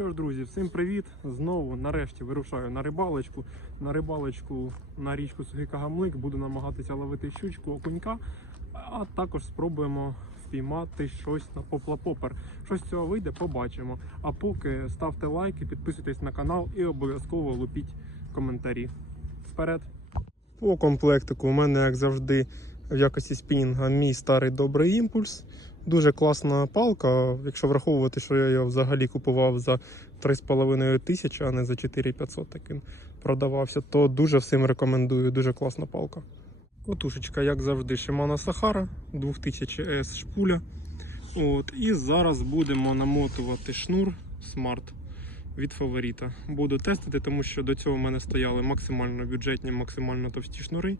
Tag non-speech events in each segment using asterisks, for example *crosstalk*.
Що ж, друзі, всім привіт! Знову нарешті вирушаю на рибалочку. На рибалочку на річку Сухий Кагамлик буду намагатися ловити щучку, окунька, а також спробуємо впіймати щось на поплапопер. Що з цього вийде, побачимо. А поки ставте лайки, підписуйтесь на канал і обов'язково лупіть коментарі. Вперед! По комплектику у мене, як завжди, в якості спінінга мій старий добрий імпульс. Дуже класна палка, якщо враховувати, що я його взагалі купував за 3,5 тисячі, а не за 4500 таким продавався, то дуже всім рекомендую. Дуже класна палка. Котушечка, як завжди, Shimano Sahara 2000 S шпуля. От, і зараз будемо намотувати шнур Smart від фаворіта. Буду тестити, тому що до цього в мене стояли максимально бюджетні, максимально товсті шнури.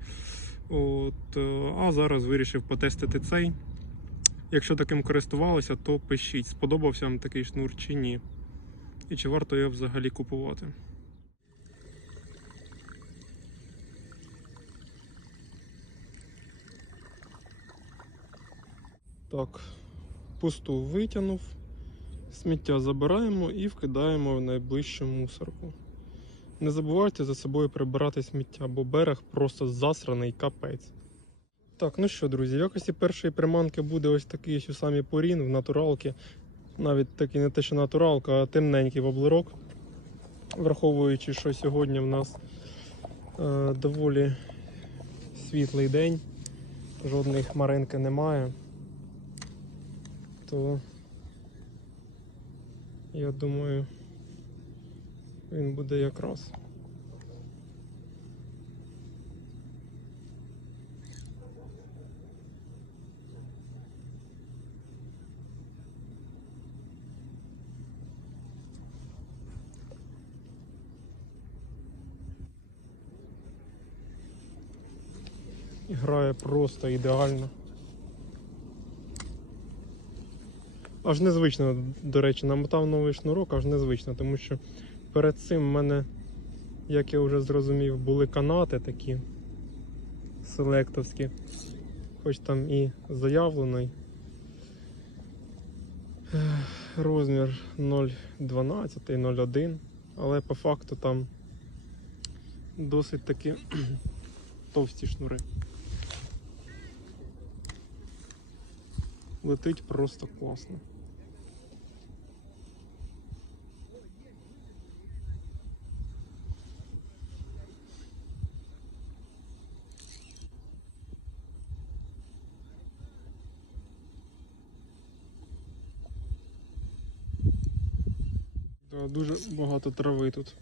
От, е, а зараз вирішив потестити цей. Якщо таким користувалися, то пишіть, сподобався вам такий шнур чи ні. І чи варто його взагалі купувати. Так, пусту витягнув. Сміття забираємо і вкидаємо в найближчу мусорку. Не забувайте за собою прибирати сміття, бо берег просто засраний капець. Так, ну що, друзі, в якості першої приманки буде ось такий у самі порін в натуралки. Навіть такий не те, що натуралка, а темненький воблерок. Враховуючи, що сьогодні в нас е, доволі світлий день, жодної хмаринки немає, то я думаю, він буде якраз. І Грає просто ідеально. Аж незвично, до речі, намотав новий шнурок, аж незвично, тому що перед цим в мене, як я вже зрозумів, були канати такі селектовські, хоч там і заявлений. Розмір 0,12, 0,1, але по факту там досить таки *clears throat* товсті шнури. Летить просто класно. Да, дуже багато трави тут.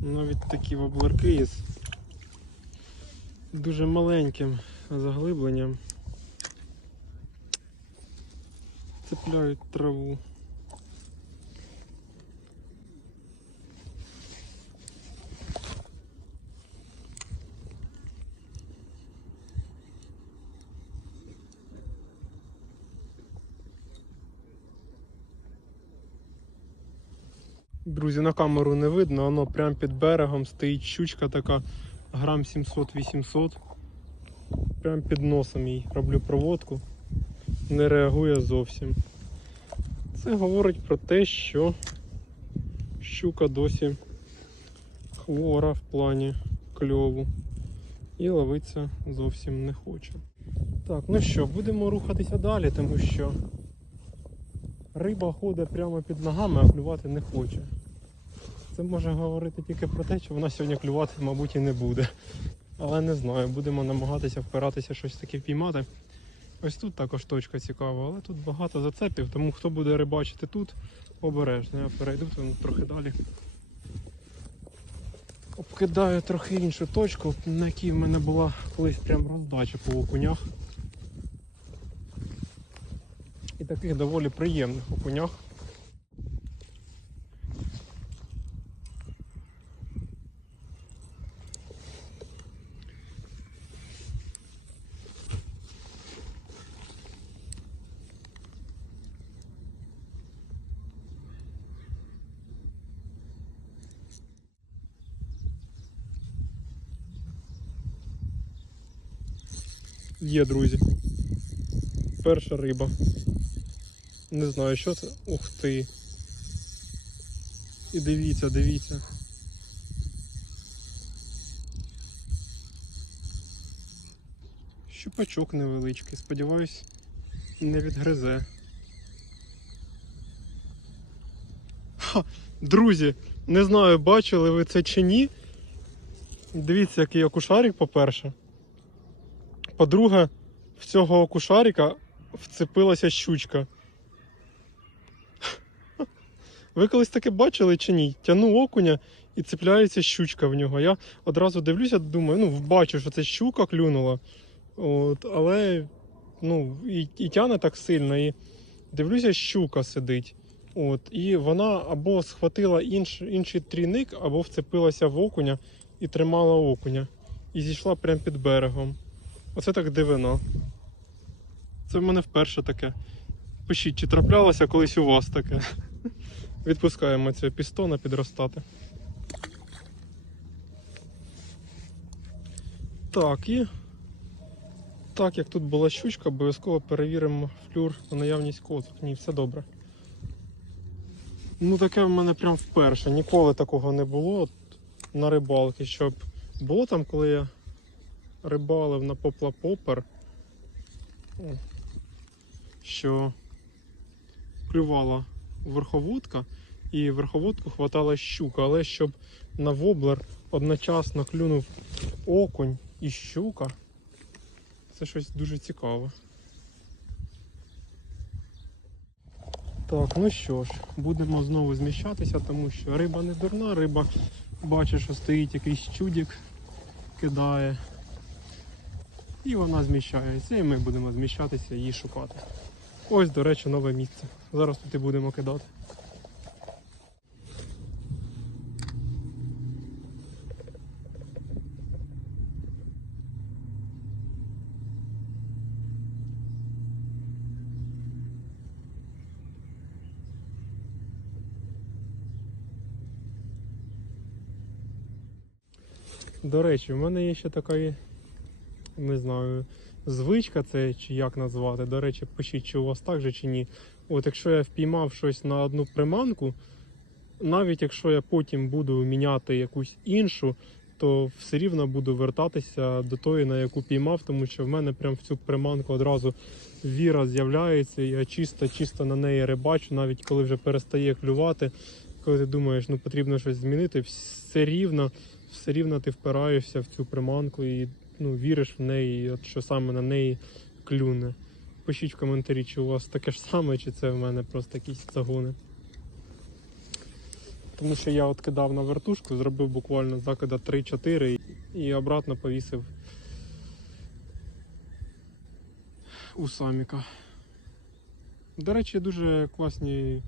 Навіть такі воблерки є дуже маленьким заглибленням. Цепляють траву. Друзі, на камеру не видно, воно прямо під берегом стоїть щучка така грам 700-800. Прямо під носом їй роблю проводку. Не реагує зовсім. Це говорить про те, що щука досі хвора в плані кльову. І ловитися зовсім не хоче. Так, ну що, будемо рухатися далі, тому що риба ходить прямо під ногами, а клювати не хоче. Це може говорити тільки про те, що вона сьогодні клювати, мабуть, і не буде. Але не знаю, будемо намагатися впиратися щось таке впіймати. Ось тут також точка цікава, але тут багато зацепів, тому хто буде рибачити тут, обережно. Я перейду там трохи далі. Обкидаю трохи іншу точку, на якій в мене була колись прям роздача по окунях. І таких доволі приємних окунях. Є, друзі. Перша риба. Не знаю, що це. Ух ти. І дивіться, дивіться. Щупачок невеличкий, сподіваюсь, не відгризе. Ха, друзі, не знаю, бачили ви це чи ні. Дивіться, який окушарик, по-перше. По-друге, в цього окушарика вцепилася щучка. *laughs* Ви колись таке бачили чи ні? Тяну окуня і цепляється щучка в нього. Я одразу дивлюся, думаю, ну, бачу, що це щука клюнула. От, але ну, і, і тяне так сильно, і дивлюся, щука сидить. От, і вона або схватила інш, інший трійник, або вцепилася в окуня і тримала окуня. І зійшла прямо під берегом. Оце так дивина. Це в мене вперше таке. Пишіть, чи траплялося колись у вас таке. Відпускаємо цього пістона підростати. Так, і так як тут була щучка, обов'язково перевіримо флюр на наявність козок. Ні, все добре. Ну таке в мене прям вперше. Ніколи такого не було от, на рибалки, щоб було там, коли я рибалив на попла попер, о, що клювала верховодка, і верховодку хватала щука, але щоб на воблер одночасно клюнув окунь і щука, це щось дуже цікаве. Так, ну що ж, будемо знову зміщатися, тому що риба не дурна, риба бачить, що стоїть якийсь чудик, кидає. І вона зміщається, і ми будемо зміщатися її шукати. Ось, до речі, нове місце. Зараз тут і будемо кидати. До речі, в мене є ще така, не знаю, звичка це чи як назвати. До речі, пишіть, чи у вас так же чи ні. От якщо я впіймав щось на одну приманку, навіть якщо я потім буду міняти якусь іншу, то все рівно буду вертатися до тої, на яку піймав, тому що в мене прям в цю приманку одразу віра з'являється, я чисто, чисто на неї рибачу, навіть коли вже перестає клювати. Коли ти думаєш, ну потрібно щось змінити, все рівно, все рівно ти впираєшся в цю приманку і ну, віриш в неї, от що саме на неї клюне. Пишіть в коментарі, чи у вас таке ж саме, чи це в мене просто якісь загони. Тому що я от кидав на вертушку, зробив буквально закида 3-4 і обратно повісив у саміка. До речі, дуже класні е,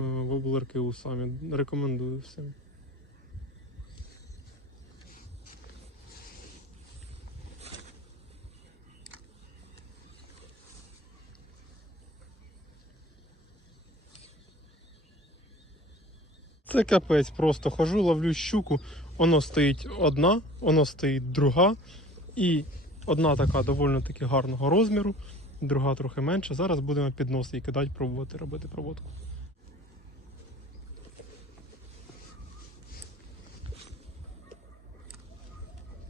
воблерки у самі. Рекомендую всім. Це капець, просто хожу, ловлю щуку, воно стоїть одна, воно стоїть друга. І одна така доволі таки гарного розміру, друга трохи менша. Зараз будемо під носи і кидати, пробувати робити проводку.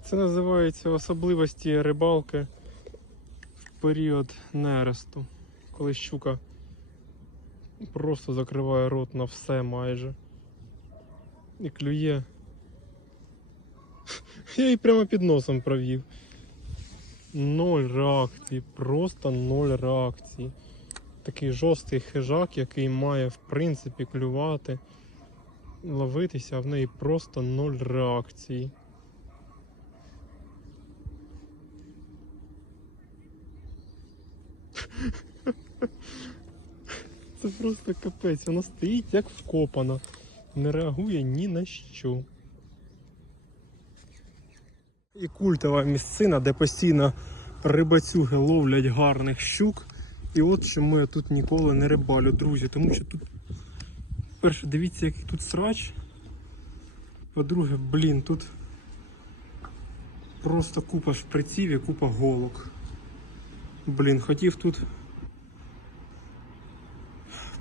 Це називається особливості рибалки в період нересту, коли щука просто закриває рот на все майже і клює. Я її прямо під носом провів. Ноль реакції, просто ноль реакції. Такий жорсткий хижак, який має в принципі клювати, ловитися, а в неї просто ноль реакції. Це просто капець, вона стоїть як вкопана не реагує ні на що. І культова місцина, де постійно рибацюги ловлять гарних щук. І от чому я тут ніколи не рибалю, друзі, тому що тут, перше, дивіться, який тут срач. По-друге, блін, тут просто купа шприців і купа голок. Блін, хотів тут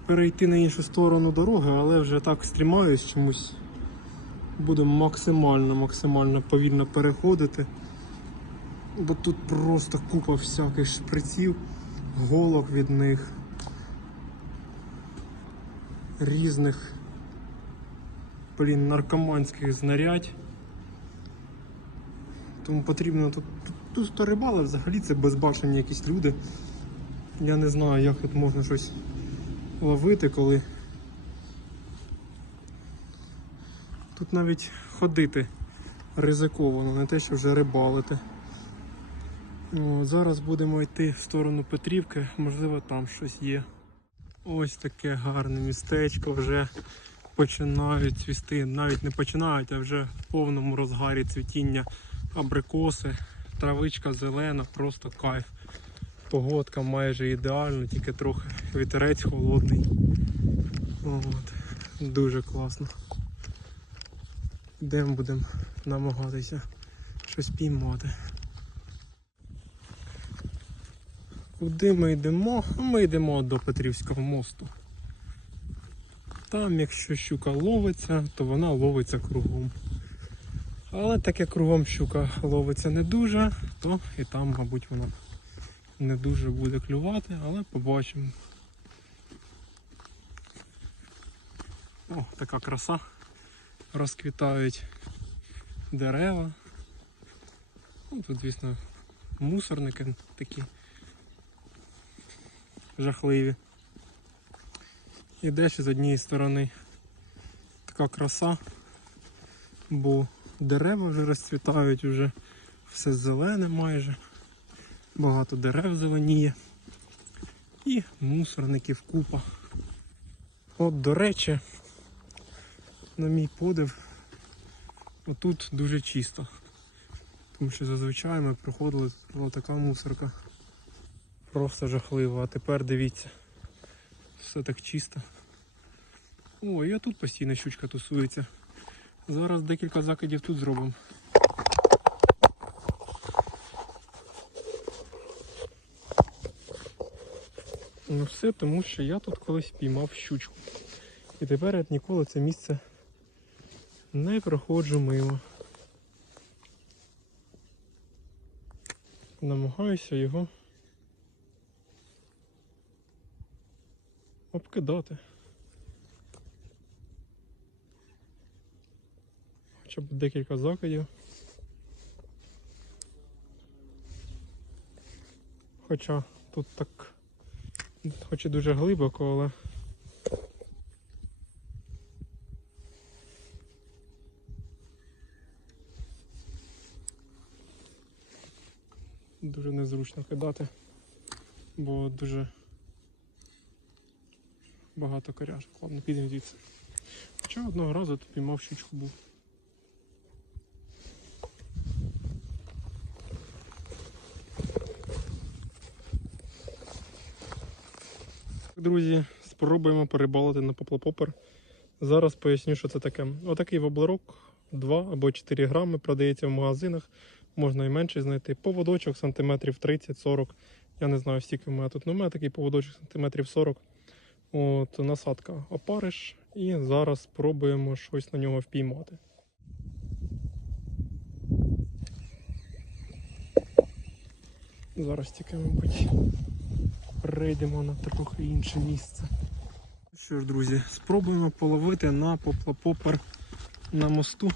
перейти на іншу сторону дороги, але вже так стрімаюсь чомусь. Буду максимально, максимально повільно переходити. Бо тут просто купа всяких шприців, голок від них. Різних блін, наркоманських знарядь. Тому потрібно тут. Тут хто рибали взагалі це безбашені якісь люди. Я не знаю, як тут можна щось ловити, коли тут навіть ходити ризиковано, не те, що вже рибалити. О, зараз будемо йти в сторону Петрівки, можливо там щось є. Ось таке гарне містечко вже починають цвісти, навіть не починають, а вже в повному розгарі цвітіння абрикоси, травичка зелена, просто кайф. Погодка майже ідеальна, тільки трохи вітерець холодний. От. Дуже класно. Йдемо будемо намагатися щось піймати. Куди ми йдемо? Ми йдемо до Петрівського мосту. Там, якщо щука ловиться, то вона ловиться кругом. Але так як кругом щука ловиться не дуже, то і там, мабуть, вона не дуже буде клювати, але побачимо. О, така краса. Розквітають дерева. Ну, тут, звісно, мусорники такі жахливі. Іде ще з однієї сторони така краса, бо дерева вже розцвітають, вже все зелене майже, багато дерев зеленіє і мусорників купа. От, до речі, на мій подив, отут дуже чисто. Тому що зазвичай ми приходили, була така мусорка. Просто жахливо. А тепер дивіться. Все так чисто. О, і тут постійно щучка тусується. Зараз декілька закидів тут зробимо. Ну все тому, що я тут колись піймав щучку. І тепер я ніколи це місце не проходжу мимо. Намагаюся його обкидати. Хоча б декілька закидів. Хоча тут так, хоч і дуже глибоко, але дуже незручно кидати, бо дуже багато коряшок. Ладно, підемо звідси. Хоча одного разу тут піймав щучку був. Друзі, спробуємо перебалити на поплапопер. Зараз поясню, що це таке. Отакий воблерок 2 або 4 грами продається в магазинах. Можна і менше знайти. Поводочок сантиметрів 30-40. Я не знаю, скільки в мене тут. Мене такий поводочок сантиметрів 40. От, насадка опариш. І зараз спробуємо щось на нього впіймати. Зараз тільки, мабуть, перейдемо на трохи інше місце. Що ж, друзі, спробуємо половити на поплапопер на мосту.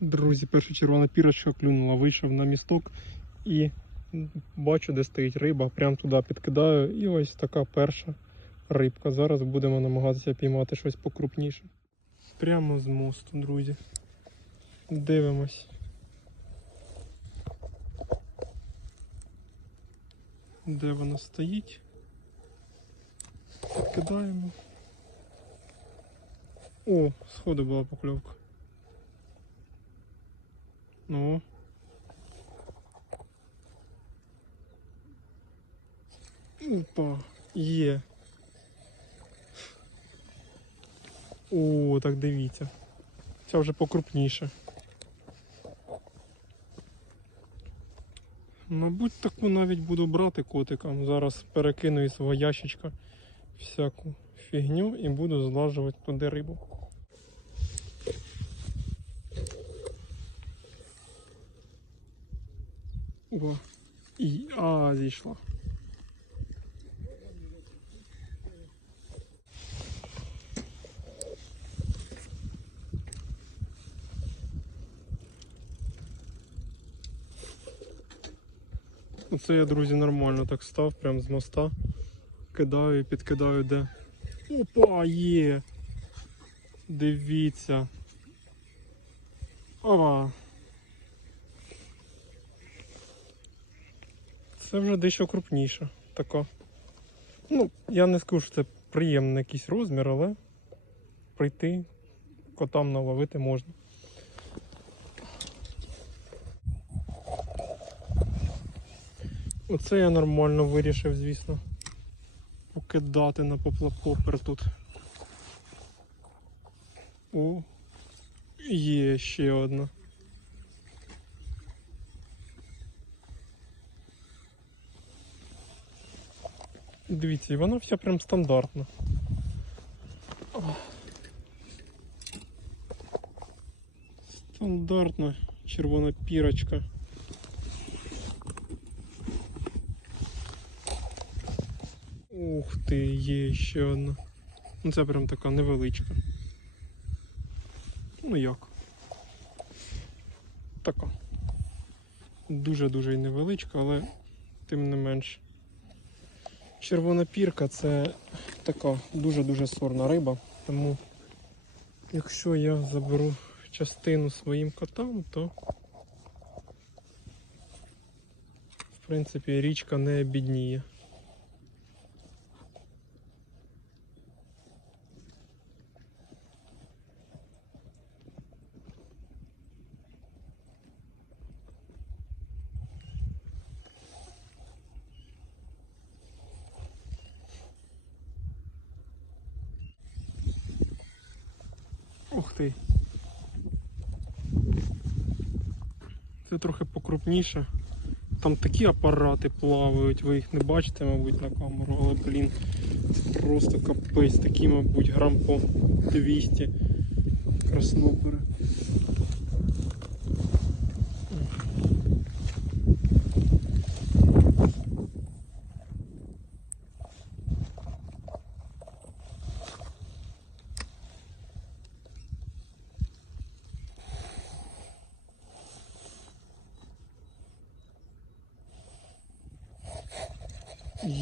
Друзі, перша червона пірочка клюнула, вийшов на місток і бачу, де стоїть риба, прям туди підкидаю. І ось така перша рибка. Зараз будемо намагатися піймати щось покрупніше. Прямо з мосту, друзі. Дивимось. Де вона стоїть? Підкидаємо. О, сходу була покльовка. Ну. Опа, є. О, так дивіться. Ця вже покрупніше. Мабуть, таку навіть буду брати котикам. Зараз перекину із свого ящичка всяку фігню і буду злажувати туди рибу. О, і а, зійшла. Оце я, друзі, нормально так став, прям з моста. Кидаю і підкидаю де. Опа, є! Дивіться. Ова. Це вже дещо крупніше. Така. Ну, я не скажу, що це приємний якийсь розмір, але прийти котам наловити можна. Оце я нормально вирішив, звісно. Покидати на поплапопер тут. О, є ще одна. Дивіться, і вона вся прям стандартна. Стандартна червона пірочка. Ух є ще одна. Ну це прям така невеличка. Ну як? Така. Дуже-дуже й невеличка, але тим не менш. Червона пірка це така дуже-дуже сорна риба. Тому якщо я заберу частину своїм котам, то в принципі річка не бідніє. Ух ти. Це трохи. Там такі апарати плавають, ви їх не бачите, мабуть, на камеру, але, блін, це просто капець, такі, мабуть, грам по 200 краснопери.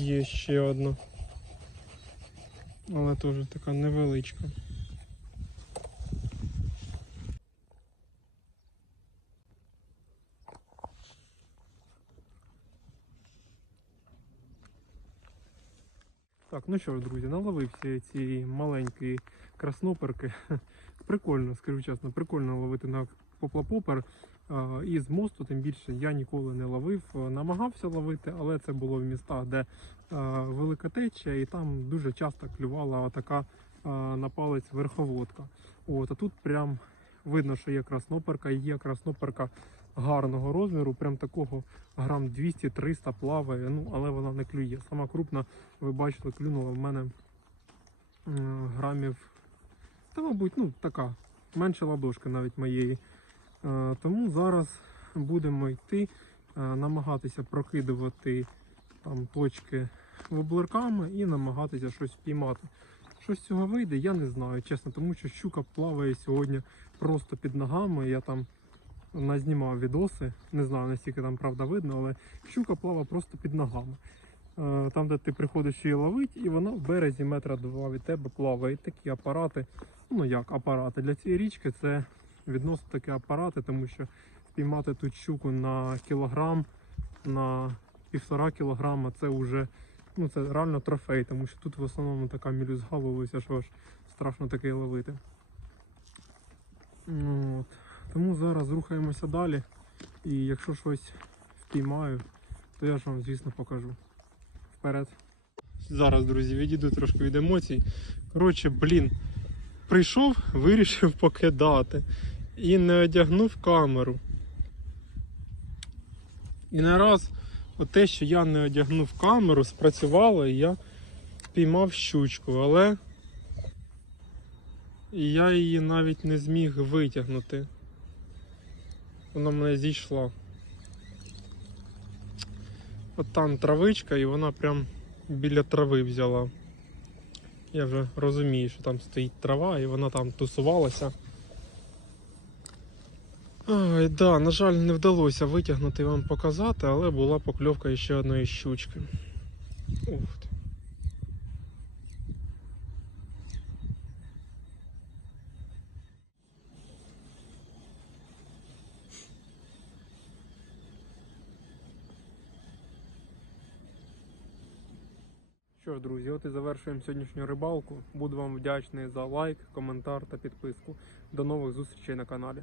Є ще одна. Але теж така невеличка. Так, ну що ж, друзі, наловився ці маленькі красноперки. *laughs* Прикольно, скажу чесно, прикольно ловити на поплапопер. А, І мосту, тим більше я ніколи не ловив. Намагався ловити, але це було в містах, де велика течія, і там дуже часто клювала така на палець верховодка. От, а тут прям видно, що є красноперка, і є красноперка гарного розміру, прям такого грам 200-300 плаває, ну але вона не клює. Сама крупна, ви бачили, клюнула в мене грамів, та мабуть, ну така, менше ладошки навіть моєї. Е, Тому зараз будемо йти, е, намагатися прокидувати там точки воблерками і намагатися щось впіймати. Що з цього вийде, я не знаю, чесно, тому що щука плаває сьогодні просто під ногами. Я там назнімав відоси, не знаю наскільки там правда видно, але щука плаває просто під ногами. Е, Там, де ти приходиш її ловити, і вона в березі метра два від тебе плаває. І такі апарати, ну як апарати для цієї річки це відносно такі апарати, тому що спіймати тут щуку на кілограм, на півтора кілограма це вже ну, це реально трофей, тому що тут в основному така мілюзга ловиться, що аж страшно таке ловити. Ну, От. Тому зараз рухаємося далі. І якщо щось впіймаю, то я ж вам, звісно, покажу. Вперед. Зараз, друзі, відійду трошки від емоцій. Коротше, блін, прийшов, вирішив покидати. І не одягнув камеру. І не раз Оте, що я не одягнув камеру, спрацювало, і я піймав щучку, але я її навіть не зміг витягнути. Вона мене зійшла. От там травичка, і вона прям біля трави взяла. Я вже розумію, що там стоїть трава, і вона там тусувалася. Ай, да, на жаль, не вдалося витягнути і вам показати, але була покльовка ще одної щучки. Ух друзі, от і завершуємо сьогоднішню рибалку. Буду вам вдячний за лайк, коментар та підписку. До нових зустрічей на каналі.